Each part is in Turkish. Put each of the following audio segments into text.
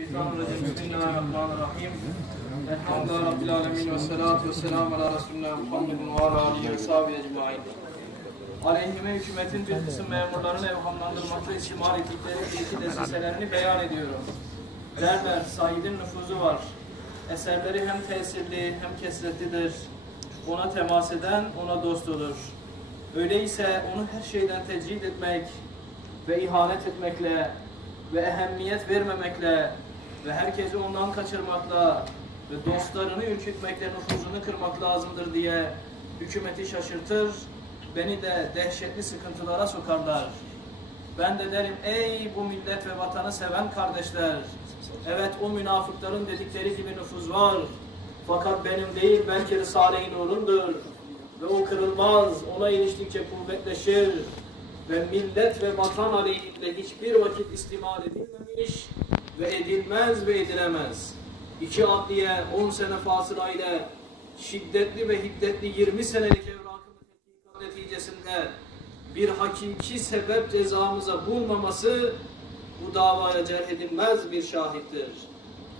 Mineşşeytanirracim. Bismillahirrahmanirrahim. Elhamdülillahi Rabbil alemin ve salatu ve selamu ala Resulüne Muhammedin ve ala alihi ve sahibi ecmain. Aleyhime hükümetin bir kısım memurlarını evhamlandırmakta iştimal ettikleri ilki desiselerini beyan ediyorum. Derler, Said'in nüfuzu var. Eserleri hem tesirli hem kesretlidir. Ona temas eden ona dost olur. Öyleyse onu her şeyden tecrid etmek ve ihanet etmekle ve ehemmiyet vermemekle ve herkesi ondan kaçırmakla ve dostlarını ürkütmekle nüfuzunu kırmak lazımdır diye hükümeti şaşırtır, beni de dehşetli sıkıntılara sokarlar. Ben de derim ey bu millet ve vatanı seven kardeşler, evet o münafıkların dedikleri gibi nüfuz var. Fakat benim değil belki Risale-i Nur'undur. Ve o kırılmaz, ona iliştikçe kuvvetleşir. Ve millet ve vatan aleyhinde hiçbir vakit istimal edilmemiş ve edilmez ve edilemez. İki adliye on sene fasıla ile şiddetli ve hiddetli 20 senelik evrakın tetkikat neticesinde bir hakiki sebep cezamıza bulmaması bu davaya cerh edilmez bir şahittir.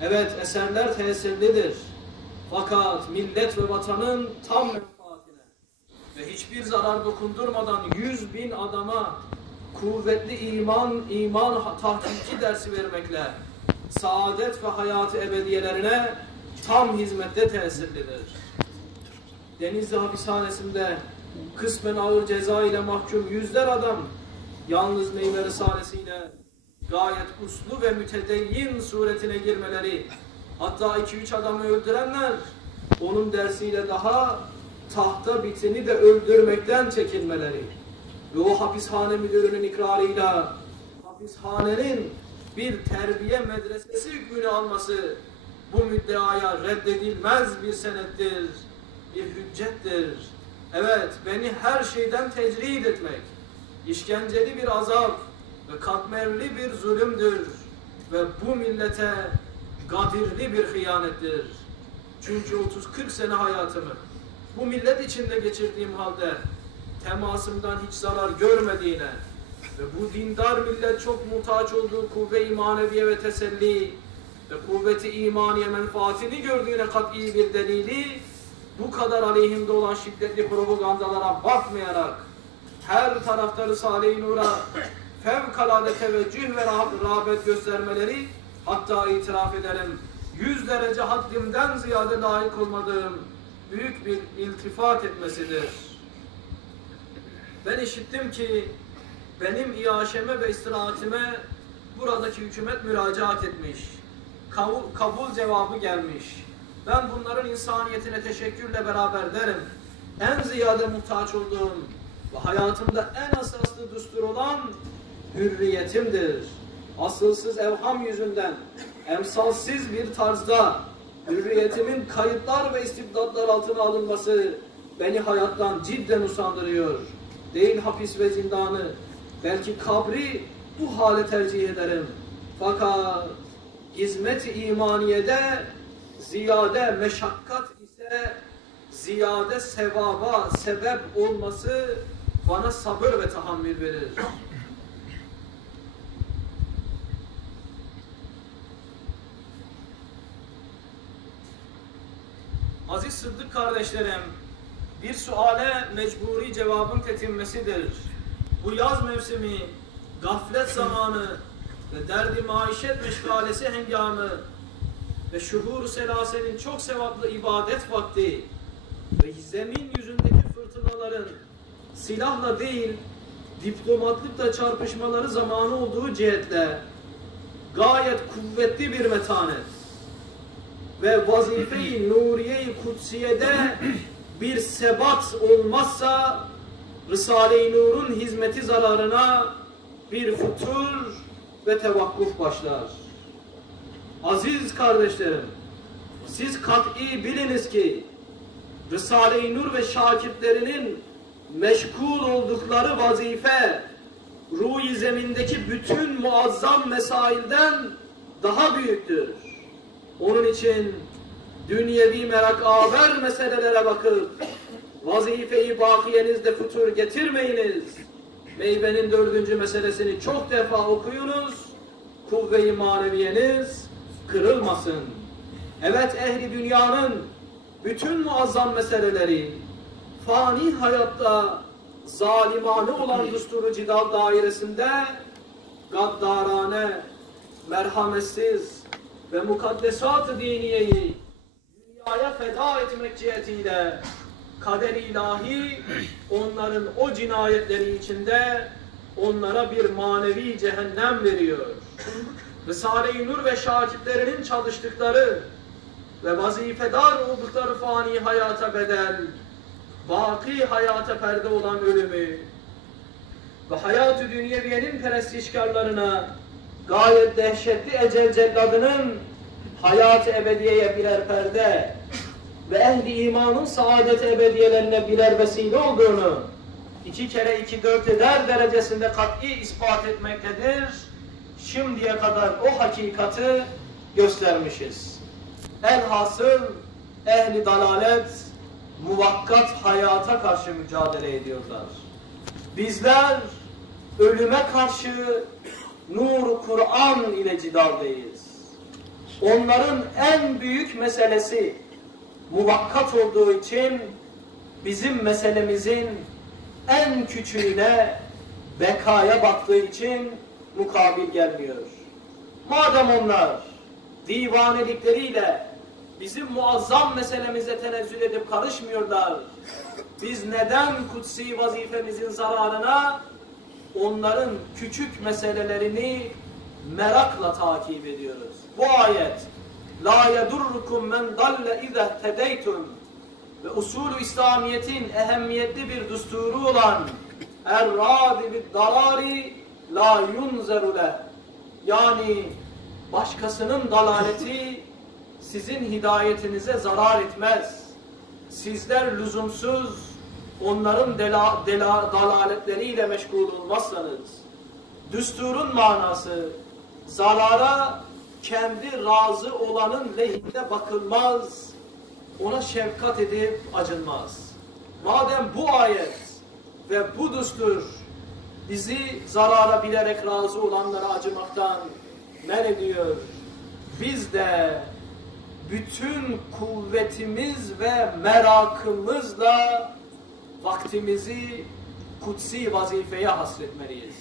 Evet eserler tesirlidir. Fakat millet ve vatanın tam menfaatine ve hiçbir zarar dokundurmadan yüz bin adama kuvvetli iman, iman tahkiki dersi vermekle saadet ve hayatı ebediyelerine tam hizmette tesirlidir. Denizli hapishanesinde kısmen ağır ceza ile mahkum yüzler adam yalnız meyve risalesiyle gayet uslu ve mütedeyyin suretine girmeleri hatta iki üç adamı öldürenler onun dersiyle daha tahta bitini de öldürmekten çekinmeleri ve o hapishane müdürünün ikrarıyla hapishanenin bir terbiye medresesi hükmünü alması bu müddeaya reddedilmez bir senettir, bir hüccettir. Evet, beni her şeyden tecrid etmek, işkenceli bir azap ve katmerli bir zulümdür ve bu millete gadirli bir hıyanettir. Çünkü 30-40 sene hayatımı bu millet içinde geçirdiğim halde temasımdan hiç zarar görmediğine ve bu dindar millet çok muhtaç olduğu kuvve-i maneviye ve teselli ve kuvveti imaniye menfaatini gördüğüne kat'i bir delili bu kadar aleyhimde olan şiddetli propagandalara bakmayarak her tarafta Risale-i Nur'a fevkalade teveccüh ve rağbet göstermeleri hatta itiraf ederim yüz derece haddimden ziyade layık olmadığım büyük bir iltifat etmesidir. Ben işittim ki benim iaşeme ve istirahatime buradaki hükümet müracaat etmiş. Kabul, kabul cevabı gelmiş. Ben bunların insaniyetine teşekkürle beraber derim. En ziyade muhtaç olduğum ve hayatımda en asaslı düstur olan hürriyetimdir. Asılsız evham yüzünden, emsalsiz bir tarzda hürriyetimin kayıtlar ve istibdatlar altına alınması beni hayattan cidden usandırıyor. Değil hapis ve zindanı, belki kabri bu hale tercih ederim. Fakat hizmet-i imaniyede ziyade meşakkat ise ziyade sevaba sebep olması bana sabır ve tahammül verir. Aziz Sıddık kardeşlerim, bir suale mecburi cevabın tetinmesidir. Bu yaz mevsimi, gaflet zamanı ve derdi maişet meşgalesi hengamı ve şuhur selasenin çok sevaplı ibadet vakti ve zemin yüzündeki fırtınaların silahla değil, diplomatlıkla çarpışmaları zamanı olduğu cihetle gayet kuvvetli bir metanet ve vazife-i nuriye-i kutsiyede bir sebat olmazsa Risale-i Nur'un hizmeti zararına bir futur ve tevakkuf başlar. Aziz kardeşlerim, siz kat'i biliniz ki Risale-i Nur ve şakirtlerinin meşgul oldukları vazife ruh zemindeki bütün muazzam mesailden daha büyüktür. Onun için dünyevi merak haber meselelere bakıp vazife-i bakiyenizde futur getirmeyiniz. Meyvenin dördüncü meselesini çok defa okuyunuz. Kuvve-i maneviyeniz kırılmasın. Evet ehli dünyanın bütün muazzam meseleleri fani hayatta zalimane olan düsturu cidal dairesinde gaddarane, merhametsiz ve mukaddesat-ı diniyeyi dünyaya feda etmek cihetiyle kader ilahi onların o cinayetleri içinde onlara bir manevi cehennem veriyor. Risale-i Nur ve şakiplerinin çalıştıkları ve vazifedar oldukları fani hayata bedel, baki hayata perde olan ölümü ve hayat-ı dünyeviyenin perestişkarlarına gayet dehşetli ecel celladının hayat-ı ebediyeye birer perde ve ehli imanın saadet ebediyelerine birer vesile olduğunu iki kere iki dört eder derecesinde kat'i ispat etmektedir. Şimdiye kadar o hakikati göstermişiz. Elhasıl ehli dalalet muvakkat hayata karşı mücadele ediyorlar. Bizler ölüme karşı nur Kur'an ile cidaldayız. Onların en büyük meselesi muvakkat olduğu için bizim meselemizin en küçüğüne bekaya baktığı için mukabil gelmiyor. Madem onlar divanelikleriyle bizim muazzam meselemize tenezzül edip karışmıyorlar, biz neden kutsi vazifemizin zararına onların küçük meselelerini merakla takip ediyoruz. Bu ayet La yedurrukum men dalle izeh tedeytum ve usulü İslamiyet'in ehemmiyetli bir düsturu olan er-radi bid dalari la yunzeru leh yani başkasının dalaleti sizin hidayetinize zarar etmez. Sizler lüzumsuz onların dela, dela, dalaletleriyle meşgul olmazsanız düsturun manası zarara kendi razı olanın lehinde bakılmaz, ona şefkat edip acınmaz. Madem bu ayet ve bu düstur bizi zarara bilerek razı olanlara acımaktan men ediyor, biz de bütün kuvvetimiz ve merakımızla vaktimizi kutsi vazifeye hasretmeliyiz.